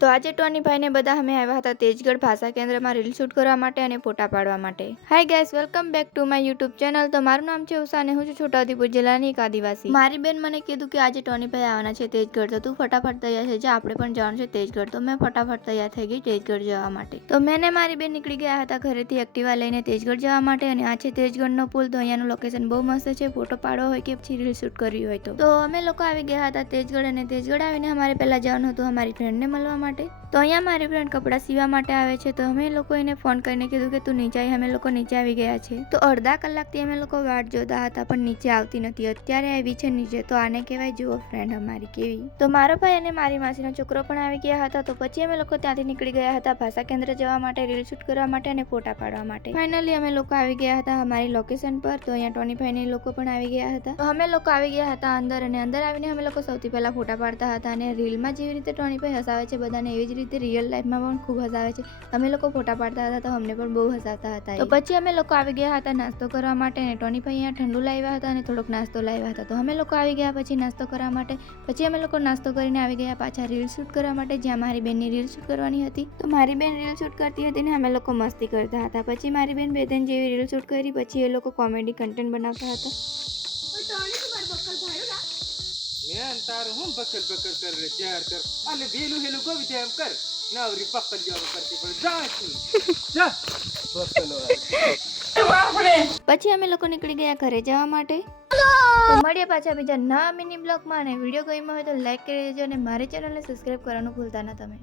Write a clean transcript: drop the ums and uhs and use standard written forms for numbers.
તો આજે ટોની ભાઈને બધા અમે આવ્યા હતા તેજગઢ ભાષા કેન્દ્રમાં રીલ શૂટ કરવા માટે અને ફોટા પાડવા માટે. Hi guys, welcome back to my YouTube channel. તો મારું નામ છે ઉષા અને હું છું છોટાઉદેપુર જિલ્લાની એક આદિવાસી. મારી બેન મને કીધું કે આજે ટોની ભાઈ આવવાના છે તેજગઢ, તો તું ફટાફટ તૈયાર થઈ જા, આપણે પણ જવાનું છે તેજગઢ. તો મેં ફટાફટ તૈયાર થઈ ગઈ તેજગઢ જવા માટે. તો મેં ને મારી બેન નીકળી ગયા હતા ઘરેથી એક્ટિવા લઈને તેજગઢ જવા માટે. અને આ છે તેજગઢનો પુલ. તો અહીંયાનું લોકેશન બહુ મસ્ત છે, ફોટો પાડવો હોય કે પછી રીલ શૂટ કરવી હોય તો અમે લોકો આવી ગયા હતા તેજગઢ. અને તેજગઢ આવીને અમારે પહેલા જવાનું હતું અમારી ફ્રેન્ડને મળવા માટે. તો અહીંયા મારી ફ્રેન્ડ કપડાં સીવા માટે આવે છે. તો અમે લોકો એને ફોન કરીને કીધું કે તું નીચે આવી. અમે લોકો નીચે આવી ગયા છે. તો અડધા કલાકથી અમે લોકો વાટ જોતા હતા પણ નીચે આવતી નથી. અત્યારે આવી છે નીચે. તો આને કહેવાય જુઓ ફ્રેન્ડ અમારી કેવી. તો મારો ભાઈ અને મારી માસીનો છોકરો પણ આવી ગયા હતા. તો પછી અમે લોકો ત્યાંથી નીકળી ગયા હતા ભાષા કેન્દ્ર જવા માટે, રીલ શૂટ કરવા માટે અને ફોટા પાડવા માટે. ફાઇનલી અમે લોકો આવી ગયા હતા અમારી લોકેશન પર. તો અહીંયા ટોની ભાઈ લોકો પણ આવી ગયા હતા. તો અમે લોકો આવી ગયા હતા અંદર. અને અંદર આવીને અમે લોકો સૌથી પહેલા ફોટા પાડતા હતા. અને રીલમાં જેવી રીતે ટોની ભાઈ હસાવે છે બધાને, એવી જ રીતે રિયલ લાઈફમાં પણ ખૂબ હસાવે છે. અમે લોકો ફોટા પાડતા હતા તો અમને પણ બહુ હસાવતા હતા. તો પછી અમે લોકો આવી ગયા હતા નાસ્તો કરવા માટે. અને ટોની ભાઈ અહીંયા ઠંડુ લાવ્યા હતા અને થોડોક નાસ્તો લાવ્યા હતા. તો અમે લોકો આવી ગયા પછી નાસ્તો કરવા માટે. પછી અમે લોકો નાસ્તો કરીને આવી ગયા પાછા રીલ શૂટ કરવા માટે, જ્યાં મારી બેનની રીલ શૂટ કરવાની હતી. તો મારી બેન રીલ શૂટ કરતી હતી ને અમે લોકો મસ્તી કરતા હતા. પછી મારી બેન બે ત્રણ જેવી રીલ શૂટ કરી. પછી એ લોકો કોમેડી કન્ટેન્ટ બનાવતા હતા. મેં તાર હું બકલ કર રે ત્યાર કર અને ભેલું હેલું ગોવી તેમ કર નવરી પકડ જાવ કરતી પણ જા જા બકલો પછી અમે લોકો નીકળી ગયા ઘરે જવા માટે. તો મળીએ પાછા બીજા નવા મિની બ્લોગમાં. અને વિડીયો ગમ્યો હોય તો લાઈક કરી દેજો અને મારી ચેનલને સબસ્ક્રાઇબ કરવાનું ભૂલતા ના તમે.